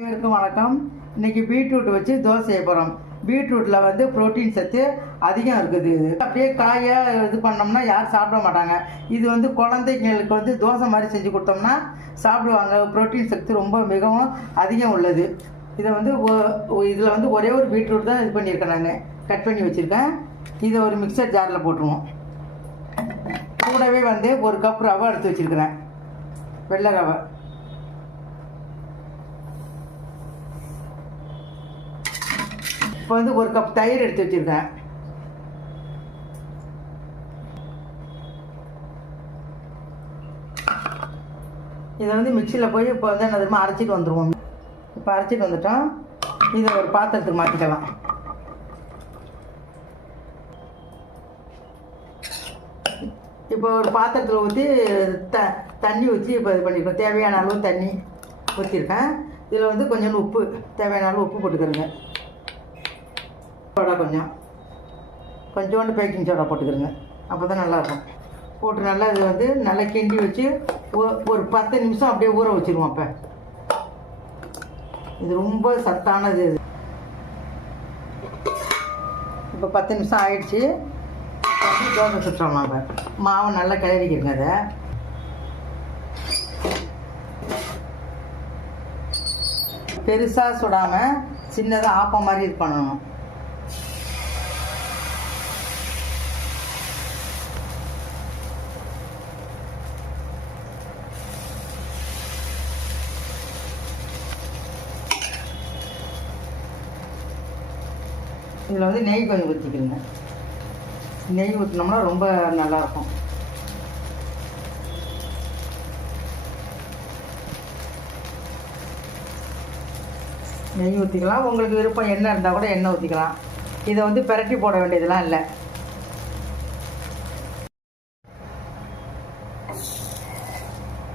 அனைவருக்கும் வணக்கம். இன்னைக்கு பீட்ரூட் வச்சு தோசை செய்ய போகிறோம். பீட்ரூட்டில் வந்து புரோட்டீன் சத்து அதிகம் இருக்குது. இது அப்படியே காயாக இது பண்ணோம்னா யாரும் சாப்பிட மாட்டாங்க. இது வந்து குழந்தைங்களுக்கு வந்து தோசை மாதிரி செஞ்சு கொடுத்தோம்னா சாப்பிடுவாங்க. புரோட்டீன் சத்து ரொம்ப மிகவும் அதிகம் உள்ளது. இதை வந்து இதில் வந்து ஒரே ஒரு பீட்ரூட் தான் இது பண்ணியிருக்கேன். நான் கட் பண்ணி வச்சுருக்கேன். இதை ஒரு மிக்சர் ஜாரில் போட்டுருவோம். கூடவே வந்து ஒரு கப் ரவை எடுத்து வச்சுருக்கிறேன், வெள்ளை ரவை. இப்போ வந்து ஒரு கப் தயிர் எடுத்து வச்சுருக்கேன். இதை வந்து மிக்சியில் போய் இப்போ வந்து என்ன தெரியுமா அரைச்சிட்டு வந்துடுவோம். இப்போ அரைச்சிட்டு வந்துட்டோம். இதை ஒரு பாத்திரத்துக்கு மாற்றிக்கலாம். இப்போ ஒரு பாத்திரத்தில் ஊற்றி தண்ணி ஊற்றி இப்போ இது பண்ணியிருக்கோம். தேவையான அளவு தண்ணி ஊற்றிருக்கேன். இதில் வந்து கொஞ்சம் உப்பு, தேவையான அளவு உப்பு போட்டுக்கிறேங்க. சோடா கொஞ்சோண்டு பேக்கிங் சோடா போட்டுக்கிறேங்க. அப்போ தான் நல்லாயிருக்கும். போட்டு நல்லா இது வந்து நல்லா கிண்டி வச்சு ஒரு 10 நிமிஷம் அப்படியே ஊற வச்சுருவோம். அப்போ இது ரொம்ப சத்தானது. இப்போ 10 நிமிஷம் ஆயிடுச்சு. தோசை சுற்றோம். அப்போ மாவு நல்லா கிளறிக்கிறங்க. அதை பெருசாக சுடாமல் சின்னதாக ஆப்பம் மாதிரி இது பண்ணணும். இதில் வந்து நெய் கொஞ்சம் ஊற்றிக்கணுங்க. நெய் ஊற்றினோம்னா ரொம்ப நல்லாயிருக்கும். நெய் ஊற்றிக்கலாம். உங்களுக்கு விருப்பம் எண்ணெய் இருந்தால் கூட எண்ணெய் ஊற்றிக்கலாம். இதை வந்து பிரட்டி போட வேண்டியதெல்லாம் இல்லை.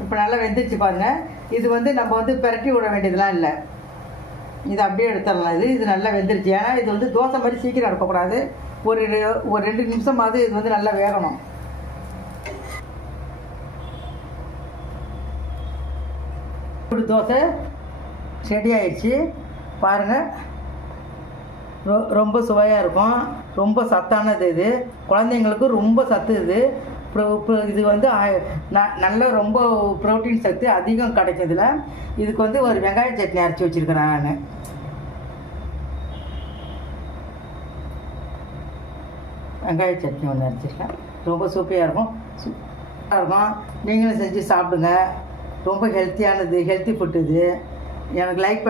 இப்போ நல்லா வெந்துச்சு பாருங்கள். இது வந்து நம்ம வந்து பிரட்டி விட வேண்டியதெல்லாம் இல்லை. இது அப்படியே எடுத்துடலாம். இது நல்லா வெந்துருச்சு. ஏன்னா இது வந்து தோசை மாதிரி சீக்கிரம் இருக்கக்கூடாது. ஒரு 2 நிமிஷமாவது இது வந்து நல்லா வேகணும். ஒரு தோசை ரெடி ஆயிடுச்சு பாருங்கள். ரொம்ப சுவையாக இருக்கும். ரொம்ப சத்தானது. இது குழந்தைங்களுக்கு ரொம்ப சத்து. இது வந்து நல்ல ரொம்ப புரோட்டீன் சத்து அதிகம் கிடைக்கும். இதில் இதுக்கு வந்து ஒரு வெங்காய சட்னி அரைச்சி வச்சுருக்கிறேன். நான் வெங்காய சட்னி ஒன்று அரைச்சிருக்கேன். ரொம்ப சூப்பராக இருக்கும். நீங்களும் செஞ்சு சாப்பிடுங்க. ரொம்ப ஹெல்த்தியானது, ஹெல்த்தி ஃபுட்டு இது. எனக்கு லைக்